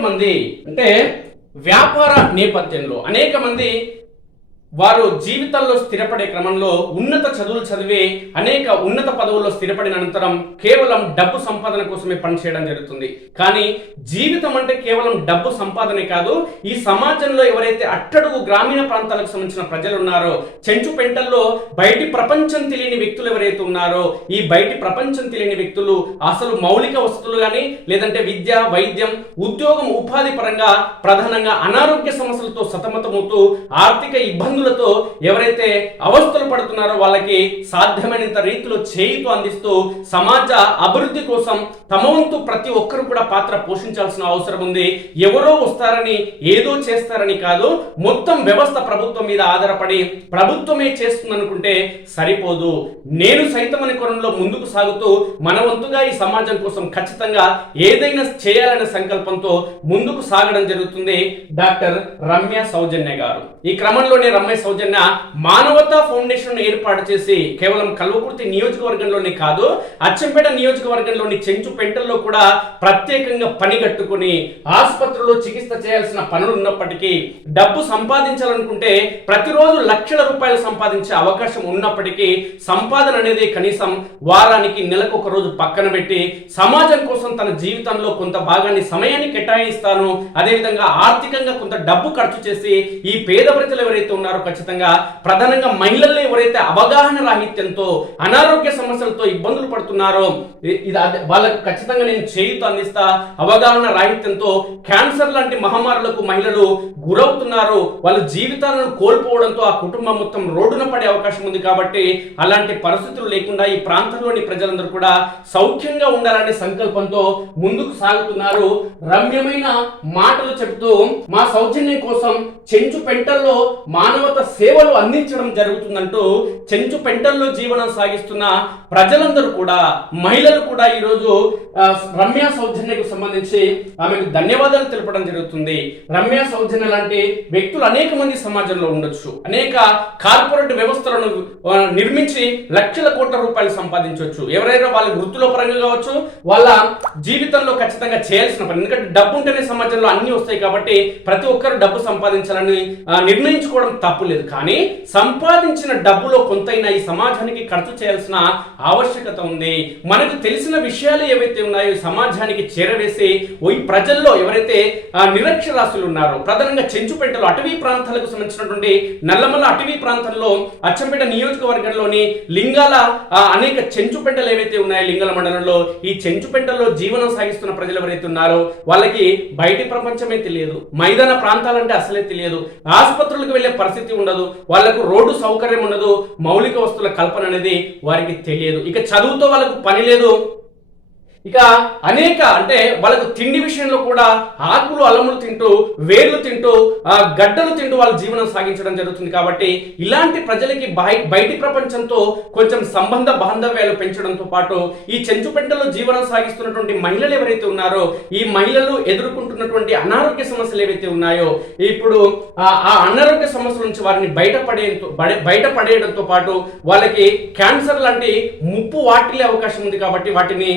మంది అంటే వ్యాపార నేపథ్యంలో అనేక మంది వారు జీవితంలో స్థిరపడే క్రమంలో ఉన్నత చదువులు చదివే అనేక ఉన్నత పదవుల్లో స్థిరపడిన అనంతరం కేవలం డబ్బు సంపాదన కోసమే పనిచేయడం జరుగుతుంది. కానీ జీవితం అంటే కేవలం డబ్బు సంపాదనే కాదు ఈ సమాజంలో ఎవరైతే అట్టడుగు గ్రామీణ ప్రాంతాలకు సంబంధించిన ప్రజలు ఉన్నారో చెంచు పెంటల్లో బయటి ప్రపంచం తెలియని వ్యక్తులు ఎవరైతే ఉన్నారో ఈ బయటి ప్రపంచం తెలియని వ్యక్తులు అసలు మౌలిక వసతులు కానీ లేదంటే విద్య వైద్యం ఉద్యోగం ఉపాధి పరంగా ప్రధానంగా అనారోగ్య సమస్యలతో సతమతమవుతూ ఆర్థిక ఇబ్బందులతో ఎవరైతే అవస్థలు పడుతున్నారో వాళ్ళకి సాధ్యమైనంత రీతిలో చేయితో అందిస్తూ సమాజ అభివృద్ధి కోసం తమ వంతు ప్రతి ఒక్కరు కూడా పాత్ర పోషించాల్సిన అవసరం ఉంది. ఎవరో వస్తారని ఏదో చేస్తారని కాదు మొత్తం వ్యవస్థ ప్రభుత్వం మీద ఆధారపడి ప్రభుత్వమే చేస్తుందనుకుంటే సరిపోదు. నేను సైతం అనే కోణంలో ముందుకు సాగుతూ మన వంతుగా ఈ సమాజం కోసం ఖచ్చితంగా ఏదైనా చేయాలనే సంకల్పంతో ముందుకు సాగడం జరుగుతుంది. డాక్టర్ రమ్య సౌజన్య గారు. ఈ క్రమంలోనే రమ్య సౌజన్య మానవతా ఫౌండేషన్ ఏర్పాటు చేసి కేవలం కల్వకుర్తి నియోజకవర్గంలోనే కాదు అచ్చంపేట నియోజకవర్గంలోని చెంచు పెంటల్లో కూడా ప్రత్యేకంగా పని కట్టుకుని ఆసుపత్రిలో చికిత్స చేయాల్సిన పనులు ఉన్నప్పటికీ డబ్బు సంపాదించాలనుకుంటే ప్రతిరోజు లక్షల రూపాయలు సంపాదించే అవకాశం ఉన్నప్పటికీ సంపాదన అనేది కనీసం వారానికి నెలకు ఒక రోజు పక్కన పెట్టి సమాజం కోసం తన జీవితంలో కొంత భాగాన్ని సమయాన్ని కేటాయిస్తాను. అదేవిధంగా ఆర్థికంగా కొంత డబ్బు ఖర్చు చేసి ఈ పేద ప్రజలు ఎవరైతే ఉన్నారో ఖచ్చితంగా ప్రధానంగా మహిళల్లో ఎవరైతే అవగాహన రాహిత్యంతో అనారోగ్య సమస్యలతో ఇబ్బందులు పడుతున్నారో ఇది వాళ్ళకు ఖచ్చితంగా నేను చేయుతూ అందిస్తా అవగాహన రాహిత్యంతో క్యాన్సర్ లాంటి మహమ్మారులకు మహిళలు గురవుతున్నారు వాళ్ళ జీవితాలను కోల్పోవడంతో ఆ కుటుంబం మొత్తం రోడ్డున పడే అవకాశం ఉంది కాబట్టి అలాంటి పరిస్థితులు లేకుండా ఈ ప్రాంతంలోని ప్రజలందరూ కూడా సౌఖ్యంగా ఉండాలనే సంకల్పంతో ముందుకు సాగుతున్నారు. రమ్యమైన మాటలు చెబుతూ మా సౌజన్యం కోసం చెంచు పెంటల్లో మానవ మానవత సేవలు అందించడం జరుగుతుందంటూ చెంచు పెంటల్లో జీవనం సాగిస్తున్న ప్రజలందరూ కూడా మహిళలు కూడా ఈరోజు రమ్య సౌజన్యకు సంబంధించి ఆమెకు ధన్యవాదాలు తెలపడం జరుగుతుంది. రమ్య సౌజన్య లాంటి వ్యక్తులు అనేక మంది సమాజంలో ఉండొచ్చు. అనేక కార్పొరేట్ వ్యవస్థలను నిర్మించి లక్షల కోట్ల రూపాయలు సంపాదించవచ్చు ఎవరైనా వాళ్ళ వృత్తిలో పరంగా కావచ్చు వాళ్ళ జీవితంలో ఖచ్చితంగా చేయాల్సిన పని. ఎందుకంటే డబ్బు ఉంటేనే సమాజంలో అన్ని వస్తాయి కాబట్టి ప్రతి ఒక్కరు డబ్బు సంపాదించాలని నిర్ణయించుకోవడం తప్ప లేదు. కానీ సంపాదించిన డబ్బులో కొంతైనా ఈ సమాజానికి ఖర్చు చేయాల్సిన ఆవశ్యకత ఉంది. మనకు తెలిసిన విషయాలు ఏవైతే ఉన్నాయో సమాజానికి చేరవేసి ఈ ప్రజల్లో ఎవరైతే నిరక్షరాస్యులు ఉన్నారో ప్రధానంగా చెంచుపేటలో అటవీ ప్రాంతాలకు సంబంధించినటువంటి నల్లమల అటవీ ప్రాంతంలో అచ్చంపేట నియోజకవర్గంలోని లింగాల అనేక చెంచుపెంటలు ఏవైతే ఉన్నాయో లింగాల మండలంలో ఈ చెంచుపెంటల్లో జీవనం సాగిస్తున్న ప్రజలు ఎవరైతే ఉన్నారో వాళ్ళకి బయటి ప్రపంచమే తెలియదు. మైదాన ప్రాంతాలంటే అసలే తెలియదు. ఆసుపత్రులకు వెళ్ళే పరిస్థితి ఉండదు. వాళ్ళకు రోడ్డు సౌకర్యం ఉండదు. మౌలిక వస్తువుల కల్పన అనేది వారికి తెలియదు. ఇక చదువుతో వాళ్ళకు పని లేదు. ఇక అనేక అంటే వాళ్ళకు తిండి విషయంలో కూడా ఆకులు అలములు తింటూ వేర్లు తింటూ ఆ, గడ్డలు తింటూ వాళ్ళ జీవనం సాగించడం జరుగుతుంది కాబట్టి ఇలాంటి ప్రజలకి బయ- బయటి ప్రపంచంతో కొంచెం సంబంధ బాంధవ్యాలు పెంచడంతో పాటు ఈ చెంచుపెంటలో జీవనం సాగిస్తున్నటువంటి మహిళలు ఎవరైతే ఉన్నారో ఈ మహిళలు ఎదుర్కొంటున్నటువంటి అనారోగ్య సమస్యలు ఏవైతే ఉన్నాయో ఇప్పుడు ఆ ఆ అనారోగ్య సమస్యల నుంచి వారిని బయటపడే బయటపడేయడంతో పాటు వాళ్ళకి క్యాన్సర్ లాంటి ముప్పు వాటిల్లే అవకాశం ఉంది కాబట్టి వాటిని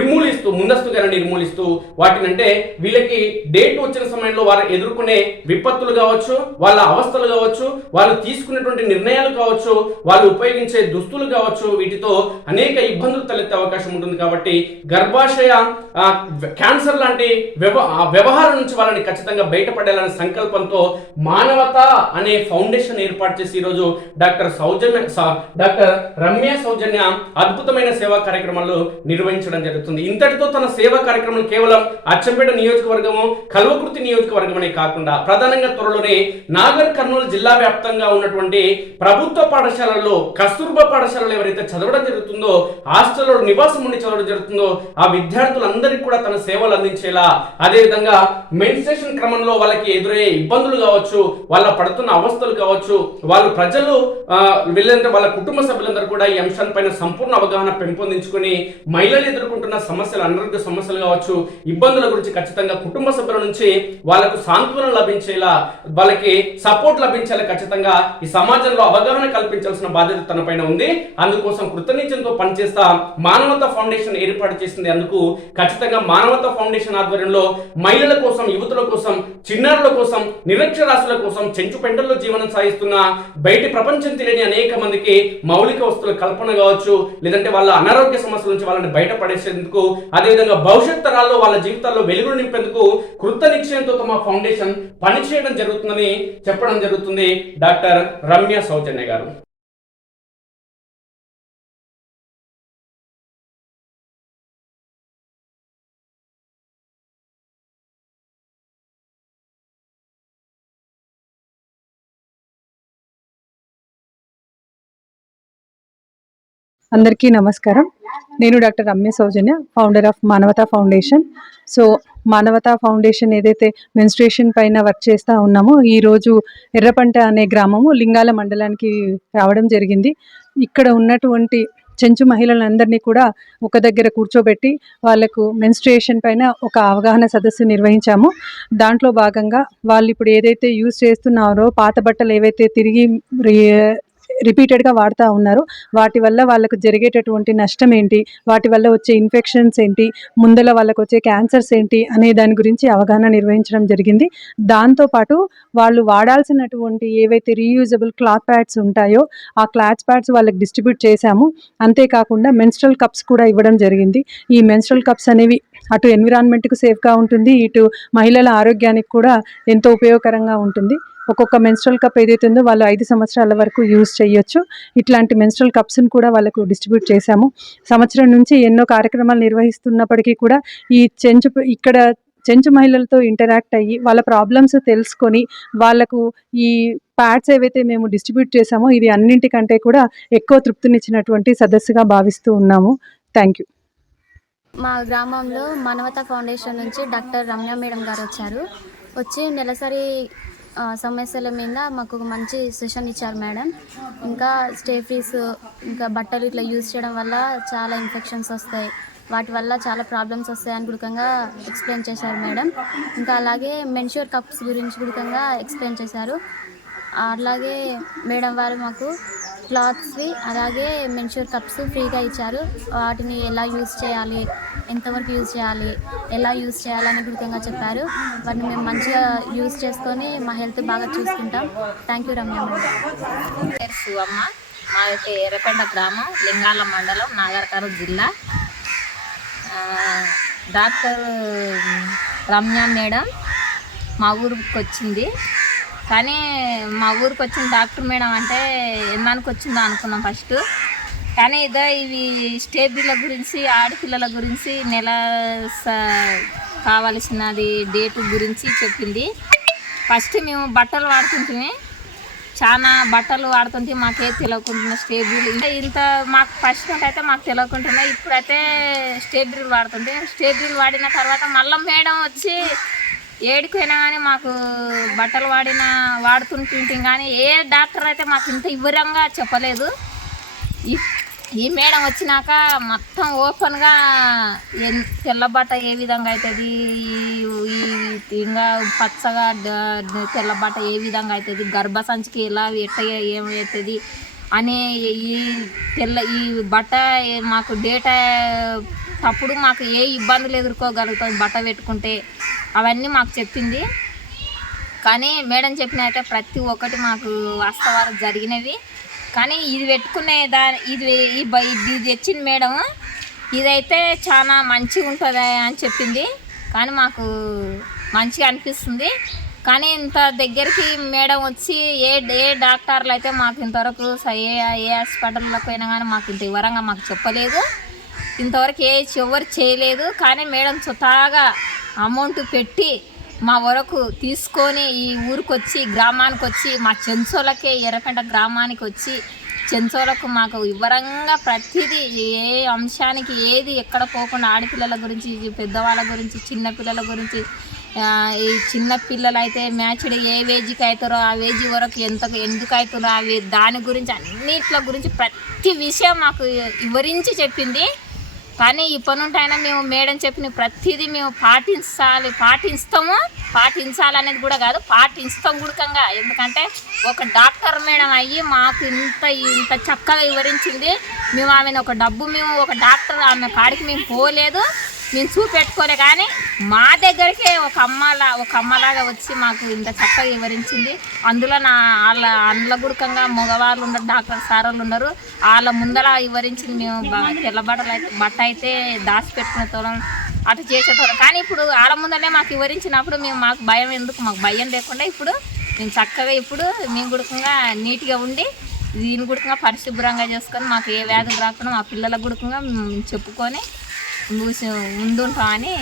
నిర్మూలిస్తూ ముందస్తుగా నిర్మూలిస్తూ వాటిని అంటే వీళ్ళకి డేట్ వచ్చిన సమయంలో వారు ఎదుర్కొనే విపత్తులు కావచ్చు వాళ్ళ అవస్థలు కావచ్చు వాళ్ళు తీసుకున్నటువంటి నిర్ణయాలు కావచ్చు వాళ్ళు ఉపయోగించే దుస్తులు కావచ్చు వీటితో అనేక ఇబ్బందులు తలెత్తే అవకాశం ఉంటుంది కాబట్టి గర్భాశయ క్యాన్సర్ లాంటి వ్యవ వ్యవహారం నుంచి వాళ్ళని ఖచ్చితంగా బయటపడేయాలనే సంకల్పంతో మానవత అనే ఫౌండేషన్ ఏర్పాటు చేసి ఈరోజు డాక్టర్ సౌజన్య డాక్టర్ రమ్య సౌజన్య అద్భుతమైన సేవా కార్యక్రమాలు నిర్వహించడం జరుగుతుంది. ఇంతటితో తన సేవా కార్యక్రమం కేవలం అచ్చంపేట నియోజకవర్గము కల్వకుర్తి నియోజకవర్గమనే కాకుండా ప్రధానంగా త్వరలోనే నాగర్ కర్నూలు జిల్లా వ్యాప్తంగా ఉన్నటువంటి ప్రభుత్వ పాఠశాలల్లో కస్తూర్బా పాఠశాలలో ఎవరైతే చదవడం జరుగుతుందో హాస్టల్లో నివాసం ఉండి చదవడం జరుగుతుందో ఆ విద్యార్థులందరికీ కూడా తన సేవలు అందించేలా అదేవిధంగా మెడిటేషన్ క్రమంలో వాళ్ళకి ఎదురయ్యే ఇబ్బందులు కావచ్చు వాళ్ళ పడుతున్న అవస్థలు కావచ్చు వాళ్ళు ప్రజలు వెళ్ళిన వాళ్ళ కుటుంబ సభ్యులందరూ కూడా ఈ అంశాలపైన సంపూర్ణ అవగాహన పెంపొందించుకొని మహిళలు ఎదుర్కొంటున్న సమస్యలు అనారోగ్య సమస్యలు కావచ్చు ఇబ్బందుల గురించి ఖచ్చితంగా కుటుంబ సభ్యుల నుంచి వాళ్ళకు సాంత్వనం లభించేలా వాళ్ళకి సపోర్ట్ లభించేలా ఖచ్చితంగా ఈ సమాజంలో అవగాహన కల్పించాల్సిన బాధ్యత తన పైన ఉంది. అందుకోసం కృతజ్ఞతతో పనిచేస్తా మానవత ఫౌండేషన్ ఏర్పాటు చేసింది అందుకు ఖచ్చితంగా మానవత ఫౌండేషన్ ఆధ్వర్యంలో మహిళల కోసం యువతుల కోసం చిన్నారుల కోసం నిరక్షరాశుల కోసం చెంచు పెంటల్లో జీవనం సాగిస్తున్న బయటి ప్రపంచం తెలియని అనేక మందికి మౌలిక వస్తువుల కల్పన కావచ్చు లేదంటే వాళ్ళ అనారోగ్య సమస్యల నుంచి వాళ్ళని బయటపడేసేందుకు అదేవిధంగా భవిష్యత్ తరాల్లో వాళ్ళ జీవితాల్లో వెలుగులు నింపేందుకు కృత నిశ్చయంతో తమ ఫౌండేషన్ పనిచేయడం జరుగుతుందని చెప్పడం జరుగుతుంది డాక్టర్ రమ్య సౌజన్య గారు. అందరికీ నమస్కారం. నేను doctor Ramya Soujanya founder of Manavata foundation so Manavata foundation ఏదైతే మెన్స్ట్రేషన్ పైన వర్క్ చేస్తూ ఉన్నామో ఈరోజు ఎర్రపంట అనే గ్రామము లింగాల మండలానికి రావడం జరిగింది. ఇక్కడ ఉన్నటువంటి చెంచు మహిళలందరినీ కూడా ఒక దగ్గర కూర్చోబెట్టి వాళ్ళకు మెన్స్ట్రేషన్ పైన ఒక అవగాహన సదస్సు నిర్వహించాము. దాంట్లో భాగంగా వాళ్ళు ఇప్పుడు ఏదైతే యూజ్ చేస్తున్నారో పాత బట్టలు ఏవైతే తిరిగి రి- రిపీటెడ్గా వాడుతూ ఉన్నారు. వాటి వల్ల వాళ్ళకు జరిగేటటువంటి నష్టం ఏంటి? వాటి వల్ల వచ్చే ఇన్ఫెక్షన్స్ ఏంటి? ముందల వాళ్ళకు వచ్చే క్యాన్సర్స్ ఏంటి? అనే దాని గురించి అవగాహన నిర్వహించడం జరిగింది. దాంతోపాటు వాళ్ళు వాడాల్సినటువంటి ఏవైతే రీయూజబుల్ క్లాత్ ప్యాడ్స్ ఉంటాయో ఆ క్లాత్ ప్యాడ్స్ వాళ్ళకి డిస్ట్రిబ్యూట్ చేశాము. అంతేకాకుండా మెన్స్ట్రల్ కప్స్ కూడా ఇవ్వడం జరిగింది. ఈ మెన్స్ట్రల్ కప్స్ అనేవి అటు ఎన్విరాన్మెంట్కు సేఫ్గా ఉంటుంది. ఇటు మహిళల ఆరోగ్యానికి కూడా ఎంతో ఉపయోగకరంగా ఉంటుంది. ఒక్కొక్క మెన్స్ట్రల్ కప్ ఏదైతే ఉందో వాళ్ళు ఐదు సంవత్సరాల వరకు యూజ్ చేయొచ్చు. ఇట్లాంటి మెన్స్ట్రల్ కప్స్ని కూడా వాళ్ళకు డిస్ట్రిబ్యూట్ చేశాము. సంవత్సరం నుంచి ఎన్నో కార్యక్రమాలు నిర్వహిస్తున్నప్పటికీ కూడా ఈ చెంచు ఇక్కడ చెంచు మహిళలతో ఇంటరాక్ట్ అయ్యి వాళ్ళ ప్రాబ్లమ్స్ తెలుసుకొని వాళ్ళకు ఈ ప్యాడ్స్ ఏవైతే మేము డిస్ట్రిబ్యూట్ చేశామో ఇది అన్నింటికంటే కూడా ఎక్కువ తృప్తినిచ్చినటువంటి సదస్సుగా భావిస్తూ ఉన్నాము. థ్యాంక్ యూ మా గ్రామంలో మానవతా ఫౌండేషన్ నుంచి డాక్టర్ రమ్య మేడం గారు వచ్చారు. వచ్చి నెలసరి సమస్యల మీద మాకు ఒక మంచి సెషన్ ఇచ్చారు మేడం. ఇంకా స్టే ఫీస్ ఇంకా బట్టలు ఇట్లా యూజ్ చేయడం వల్ల చాలా ఇన్ఫెక్షన్స్ వస్తాయి. వాటి వల్ల చాలా ప్రాబ్లమ్స్ వస్తాయని గుడికంగా ఎక్స్ప్లెయిన్ చేశారు మేడం. ఇంకా అలాగే మెన్ష్యూర్ కప్స్ గురించి గుడికంగా ఎక్స్ప్లెయిన్ చేశారు. అలాగే మేడం వారు మాకు క్లాత్స్వి అలాగే మెన్ష్యూర్ కప్స్ ఫ్రీగా ఇచ్చారు. వాటిని ఎలా యూజ్ చేయాలి ఎంతవరకు యూజ్ చేయాలి ఎలా యూజ్ చేయాలని గురితంగా చెప్పారు. వాటిని మేము మంచిగా యూజ్ చేసుకొని మా హెల్త్ బాగా చూసుకుంటాం. థ్యాంక్ యూ రమ్య శివమ్మ మా యొక్క ఎర్రపెండ గ్రామం లింగాల మండలం నాగర్కర్నూలు జిల్లా. డాక్టర్ రమ్య మేడం మా ఊరికి వచ్చింది కానీ మా ఊరికి వచ్చిన డాక్టర్ మేడం అంటే ఎన్నానికి వచ్చిందో అనుకున్నాం ఫస్ట్. కానీ ఇదో ఇవి స్టేబీల గురించి ఆడపిల్లల గురించి నెల స- కావలసినది డేటు గురించి చెప్పింది. ఫస్ట్ మేము బట్టలు వాడుతుంటే చాలా బట్టలు వాడుతుంటే మాకే తెలియకుండా స్టేబుల్. ఇంకా ఇంత మాకు ఫస్ట్ అయితే మాకు తెలియకుండా ఇప్పుడైతే స్టేబుల్ వాడుతుంటే స్టేబుల్ వాడిన తర్వాత మళ్ళీ మేడం వచ్చి ఏడికైనా కానీ మాకు బట్టలు వాడిన వాడుతుంటుంటే కానీ ఏ డాక్టర్ అయితే మాకు ఇంత వివరంగా చెప్పలేదు. ఈ ఈ మేడం వచ్చినాక మొత్తం ఓపెన్గా ఎన్- తెల్ల బట్ట ఏ విధంగా అవుతుంది ఈ ఇంకా పచ్చగా డ- తెల్ల బట్ట ఏ విధంగా అవుతుంది గర్భసంచికి ఎలా ఎట్ట ఏమవుతుంది అనే ఈ తెల్ల ఈ బట్ట మాకు డేటా తప్పుడు మాకు ఏ ఇబ్బందులు ఎదుర్కోగలుగుతుంది బట్ట పెట్టుకుంటే అవన్నీ మాకు చెప్పింది. కానీ మేడం చెప్పిన అయితే ప్రతి ఒక్కటి మాకు వాస్తవాలు జరిగినవి. కానీ ఇది పెట్టుకునే దా ఇది ఇది తెచ్చిన మేడం ఇదైతే చాలా మంచిగా ఉంటుంది అని చెప్పింది. కానీ మాకు మంచిగా అనిపిస్తుంది. కానీ ఇంత దగ్గరికి మేడం వచ్చి ఏ ఏ డాక్టర్లు అయితే మాకు ఇంతవరకు ఏ ఏ హాస్పిటల్లోకి పోయినా కానీ మాకు ఇంత వివరంగా మాకు చెప్పలేదు. ఇంతవరకు ఏ ఎవరు చేయలేదు. కానీ మేడం చుతాగా అమౌంట్ పెట్టి మా వరకు తీసుకొని ఈ ఊరికి వచ్చి గ్రామానికి వచ్చి మా చెంచోలకే ఎర్రపెంట గ్రామానికి వచ్చి చెంచోలకు మాకు వివరంగా ప్రతిదీ ఏ అంశానికి ఏది ఎక్కడ పోకుండా ఆడపిల్లల గురించి పెద్దవాళ్ళ గురించి చిన్నపిల్లల గురించి ఈ చిన్న పిల్లలు అయితే మ్యాచ్డ్ ఏ వేజీకి అవుతారో ఆ వేజీ వరకు ఎంత ఎందుకు అవుతారో అవి దాని గురించి అన్నిట్ల గురించి ప్రతి విషయం మాకు వివరించి చెప్పింది. కానీ ఇప్పటి నుండి అయినా మేము మేడం చెప్పిన ప్రతిదీ మేము పాటించాలి పాటిస్తాము. పాటించాలనేది కూడా కాదు పాటిస్తాం గుడకంగా. ఎందుకంటే ఒక డాక్టర్ మేడం అయ్యి మాకు ఇంత ఇంత చక్కగా వివరించింది. మేము ఆమెను ఒక డబ్బు మేము ఒక డాక్టర్ ఆమె కాడికి మేము పోలేదు. మేము చూపెట్టుకోలే కానీ మా దగ్గరికే ఒక అమ్మలా ఒక అమ్మలాగా వచ్చి మాకు ఇంత చక్కగా వివరించింది. అందులో నా వాళ్ళ అండ్ల గుడకంగా మగవాళ్ళు ఉన్నారు డాక్టర్ సార్ వాళ్ళు ఉన్నారు వాళ్ళ ముందర వివరించింది మేము బా- అయితే బట్ట అయితే దాచిపెట్టుకునే తోలం అటు చేసేటోళ్ళం కానీ ఇప్పుడు వాళ్ళ ముందరనే మాకు వివరించినప్పుడు మేము మాకు భయం ఎందుకు? మాకు భయం లేకుండా ఇప్పుడు మేము చక్కగా ఇప్పుడు మేము గుడకంగా నీట్గా ఉండి దీని గుడికంగా పరిశుభ్రంగా చేసుకొని మాకు ఏ వ్యాధులు రాకుండా మా పిల్లల గుడకంగా మేము చెప్పుకొని మూసి ముందుంటామని